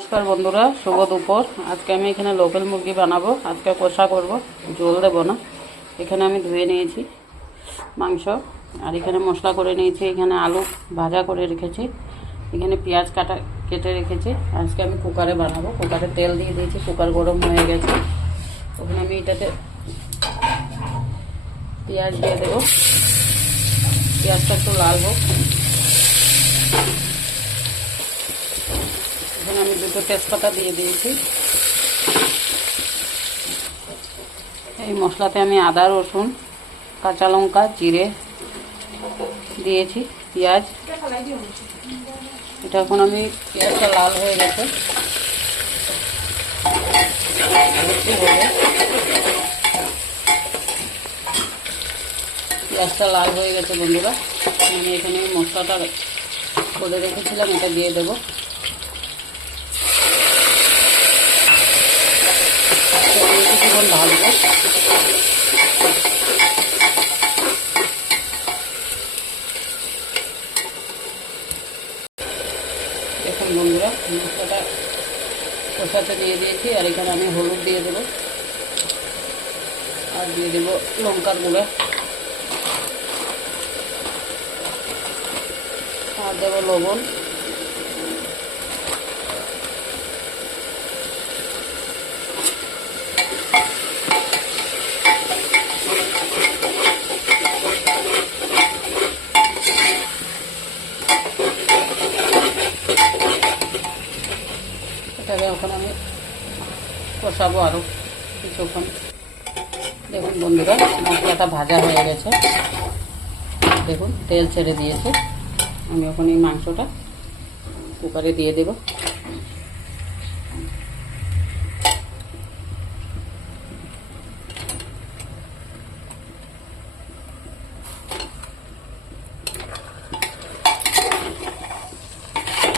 নমস্কার বন্ধুরা, শুভ দুপুর। আজকে আমি এখানে লোকাল মুরগি বানাবো। আজকে কষা করব, ঝোল দেব না। এখানে আমি ধুয়ে নিয়েছি মাংস, আর এখানে মশলা করে নিয়েছি। এখানে আলু ভাজা করে রেখেছি, এখানে পেঁয়াজ কেটে রেখেছি। আজকে আমি কুকারে বানাবো। কুকারে তেল দিয়ে দিয়েছি, কুকার গরম হয়ে গেছে। ওখানে আমি এটাতে পেঁয়াজ দিয়ে দেবো। পেঁয়াজটা একটু লাল হোক। এখানে আমি দুটো তেজপাতা দিয়ে দিয়েছি। এই মশলাতে আমি আদা, রসুন, কাঁচা লঙ্কা, জিরে দিয়েছি, পেঁয়াজ। এটা এখন আমি পেঁয়াজটা লাল হয়ে গেছে, পেঁয়াজটা লাল হয়ে গেছে বন্ধুরা। আমি এখানে মশলাটা করে রেখেছিলাম, এটা দিয়ে দেবো। কিছুক্ষণ ভাজবো। দেখুন বন্ধুরা, মশলাটা কষাতে দিয়ে দিয়েছি, আর এখানে আমি হলুদ দিয়ে দেবো, আর দিয়ে দেবো লঙ্কার গুঁড়ো, আর দেবো লবণ। এটাকে এখন আমি কষাবো আরও কিছুক্ষণ। দেখুন বন্ধুরা, মশলাটা ভাজা হয়ে গেছে। দেখুন তেল ছেড়ে দিয়েছে। আমি এখন এই মাংসটা কুকারে দিয়ে দেবো।